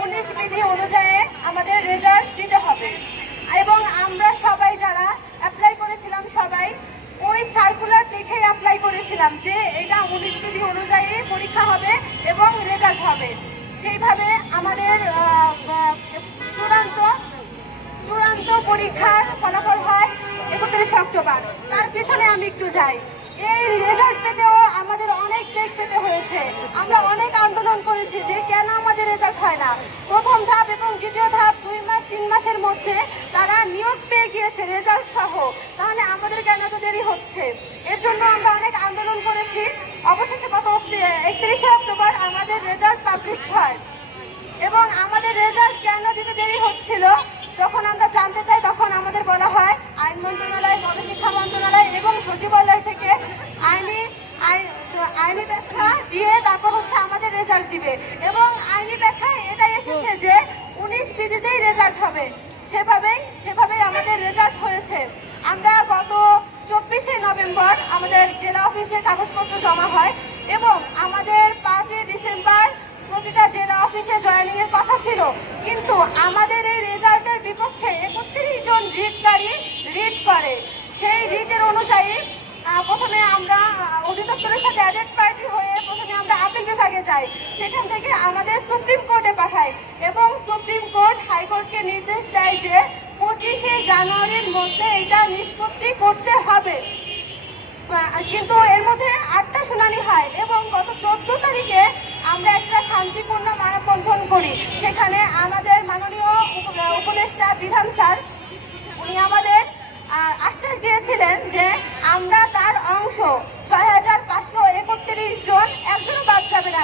19 বিধি অনুযায়ী আমাদের রেজাল্ট দিতে হবে এবং আমরা সবাই যারা অ্যাপ্লাই করেছিলাম সবাই ওই সার্কুলার দেখে অ্যাপ্লাই করেছিলাম যে এটা 19 বিধি অনুযায়ী পরীক্ষা হবে এবং রেজাল্ট হবে। সেইভাবে আমাদের চূড়ান্ত পরীক্ষার ফলাফল হয় 31 অক্টোবর। তার পিছনে আমি একটু যাই। এই রেজাল্ট পেতেও আমাদের অনেক বেগ পেতে হয়েছে। আমরা অনেক আন্দোলন করেছি যে কেন আমাদের রেজাল্ট হয় না। প্রথম ধাপ এবং দ্বিতীয় ধাপ 2 মাস 3 মাসের মধ্যে তারা নিয়োগ পেয়ে গিয়েছে রেজাল্ট সহ, তাহলে আমাদের কেন এত দেরি হচ্ছে? এর জন্য আমরা অনেক আন্দোলন করেছি। অবশেষে গত 31 অক্টোবর আমাদের রেজাল্ট পাবলিশ হয় এবং আমাদের রেজাল্ট কেন দিতে দেরি হচ্ছিল যখন আমরা জানতে চাই তখন আমাদের বলা হয় আইন মন্ত্রণালয়, গণশিক্ষা মন্ত্রণালয় এবং সচিবালয় থেকে আইনি ব্যাখ্যা দিয়ে তারপর আমাদের রেজাল্ট দিবে এবং আইনি ব্যাখ্যায় এটাই এসেছে যে 19 বিধিতেই রেজাল্ট হবে। সেভাবেই আমাদের রেজাল্ট হয়েছে। আমরা গত 24 নভেম্বর আমাদের জেলা অফিসে কাগজপত্র জমা হয় এবং আমাদের 5 ডিসেম্বর প্রতিটা জেলা অফিসে জয়েনিং এর কথা ছিল, কিন্তু আমাদের এই রেজাল্টের বিপক্ষে 31 জন রিটকারী রিট করে। সেই রিটের অনুযায়ী প্রথমে আমরা অধিদপ্তরের সাথে অ্যাডেড পার্টি হয়ে প্রথমে আমরা আপিল বিভাগে যাই, সেখান থেকে আমাদের সুপ্রিম কোর্টে পাঠাই এবং সুপ্রিম কোর্ট হাইকোর্টকে নির্দেশ দেয় যে 25 জানুয়ারির মধ্যে এটা নিষ্পত্তি করতে হবে। কিন্তু এর মধ্যে 8টা শুনানি হয় এবং গত 14 তারিখে আমরা একটা শান্তিপূর্ণ মানববন্ধন করি। সেখানে আমাদের মাননীয় উপদেষ্টা বিধান স্যার উনি আমাদের আশ্বাস দিয়েছিলেন যে আমরা তার অংশ 6531 জন একজনও বাদ যাবে না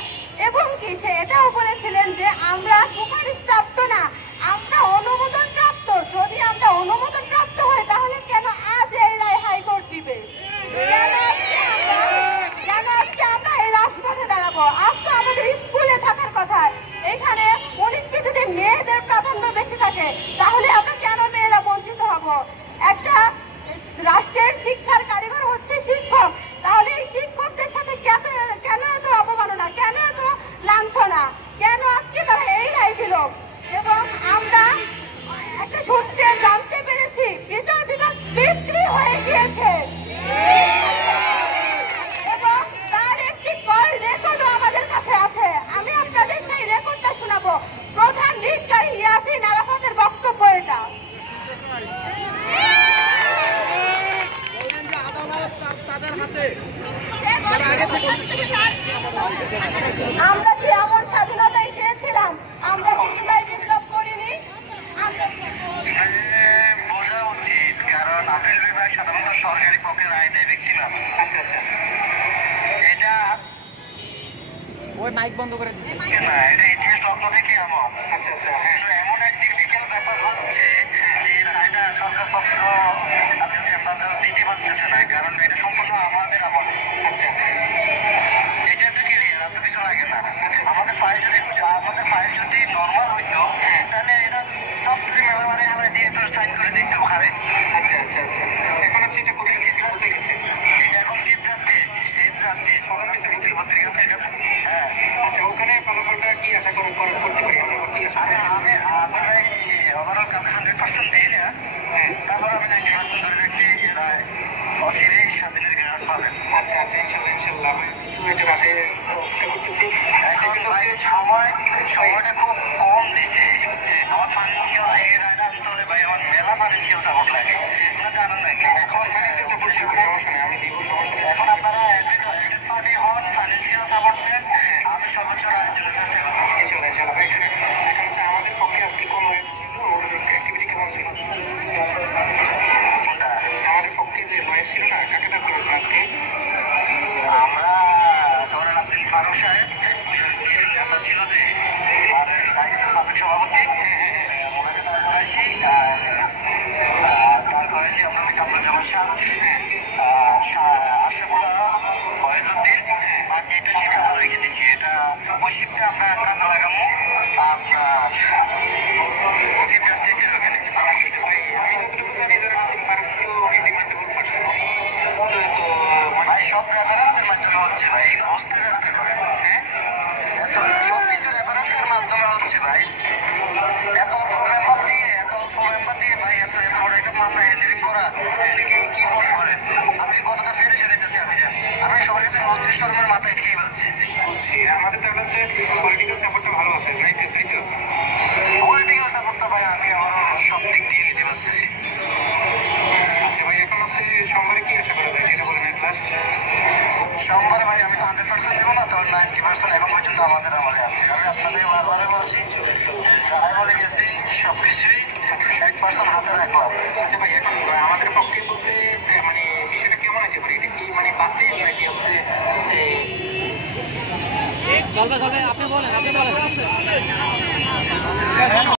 এবং কি সে এটাও বলেছিলেন যে আমরা সুপারিশ প্রাপ্ত না, আমরা অনুমোদন প্রাপ্ত। যদি আমরা অনুমোদন প্রাপ্ত হই তাহলে কেন আজ এই রায় হাইকোর্ট দিবে? কেন আজকে আমরা এই রাজপথে দাঁড়াবো? আজ তো আমাদের স্কুলে থাকার কথা। এখানে 19 বিধিতে মেয়েদের প্রাধান্য বেশি থাকে, তাহলে আমরা কেন মেয়েরা বঞ্চিত হব? একটা রাষ্ট্রের শিক্ষার কারিগর হচ্ছে শিক্ষক, তাহলে এই শিক্ষকদের সাথে কেন এত অবমাননা, কেন এত লাঞ্ছনা, কেন আজকে তারা এই রায় দিল? এবং আমরা একটা সূত্রে জানতে পেরেছি বিচার বিভাগ বিক্রি হয়ে গিয়েছে এবং তার একটি কল রেকর্ডও আমাদের কাছে আছে। আমি আপনাদের সেই রেকর্ডটা শোনাবো। প্রধান রিটকারী ইয়াসিন আরাফাতের বক্তব্য এটা। আমরা কি এমন স্বাধীনতাই চেয়েছিলাম? আমরা কি জুলাই বিপ্লব করিনি? বোঝা উচিত, কারণ আপিল বিভাগ সাধারণত সরকারি পক্ষের রায় দেয়, ব্যক্তি না। আচ্ছা আচ্ছা, এটা ওই মাইক বন্ধ করে দিচ্ছে না, এটা ইতিহাস লগ্ন থেকে এমন। আচ্ছা আচ্ছা, হ্যাঁ, এমন এক ডিফিকাল্ট ব্যাপার হচ্ছে যে রায়টা সরকার পক্ষ দিতে পারতেছে না, কারণ এটা সম্পূর্ণ আমাদের আমলে। আচ্ছা, এটা একটু ক্লিয়ার, আপনার কিছু লাগে না। আমাদের ফাইল যদি নর্মাল হইতো তাহলে এটা দস্তরি মেলা দিয়ে তো সাইন করে দিত খারিজ। আচ্ছা আচ্ছা আচ্ছা, এখন হচ্ছে এটা কোথায় সিদ্ধান্তে গেছে? এটা এখন সিদ্ধান্তে পত্রিকা আছে এটা। হ্যাঁ, আচ্ছা, ওখানে ফলাফলটা কি আশা করতে পারি আমরা? কি আশা আমি ওভারঅল 100% দিই না, তারপর আমি 90% ধরে রাখছি এরা অচিরেই স্বাধীনের গ্রাহক পাবেন। আচ্ছা আচ্ছা, ইনশাল্লাহ আমি একটা বাসায় অপেক্ষা করতেছি। সময়টা খুব কম দিছে আমার ফাইন্যান্সিয়াল এই রায়টা আনতে হলে ভাই আমার মেলা ফাইন্যান্সিয়াল সাপোর্ট লাগে, আপনারা জানেন নাকি? এখন ফাইন্যান্সিয়াল সাপোর্ট সমস্যা নেই, আমি দিব সমস্যা। এখন আপনারা অ্যাডমিট পার্টি হন, ফাইন্যান্সিয়াল সাপোর্ট দেন, আমি সর্বোচ্চ রায়ের জন্য চেষ্টা করবো। ইনশাল্লাহ। এখন হচ্ছে আমাদের পক্ষে আজকে কোনো অ্যাক্টিভিটি কেমন ছিল? আমাদের পক্ষে যে লয়ের ছিল না, কাকে ডাক করেছেন আজকে? আমরা ধরেন আপনি ফারুক সাহেব নেতা ছিল যে আর সাবেক সভাপতি, ওনাকে দাঁড় করাইছি, আমরা কামরুজ্জামান শাহ, আশরাফুল্লাহ, ফয়েজউদ্দিন, বাকি এটা শিফট আমরা রেখে দিচ্ছি। এটা ওই শিফটে আমরা কান্দা লাগামো আপনার চিফ জাস্টিসের ওখানে। আমি যতটুকু জানি ভাই সব রেফারেন্সের মাধ্যমে হচ্ছে ভাই, বুঝতে চেষ্টা করেন। হ্যাঁ, এত সব কিছু রেফারেন্সের 35 ফর্মের মাথায় খেয়ে ফেলছি। আমাদের তো হচ্ছে পলিটিক্যাল সাপোর্টটা ভালো আছে, তাই তো? পলিটিক্যাল সাপোর্টটা ভাই আমি আমার সব দিক দিয়ে নিতে পারতেছি। আচ্ছা ভাই, এখন হচ্ছে সোমবারে কি আশা করা যায় সেটা বলেন ক্লাস। সোমবারে ভাই আমি তো 100% দেবো না, তবে 90% এখন পর্যন্ত আমাদের আমলে আছে। আমি আপনাদের বারবারে বলছি, যারা বলে গেছি সবকিছুই 100% হাতে রাখলাম। আচ্ছা ভাই, এখন আমাদের পক্ষে বলতে মানে বিষয়টা কেমন আছে? এটা কি মানে বাতিল নাকি হচ্ছে চলবে, আপনি বলেন।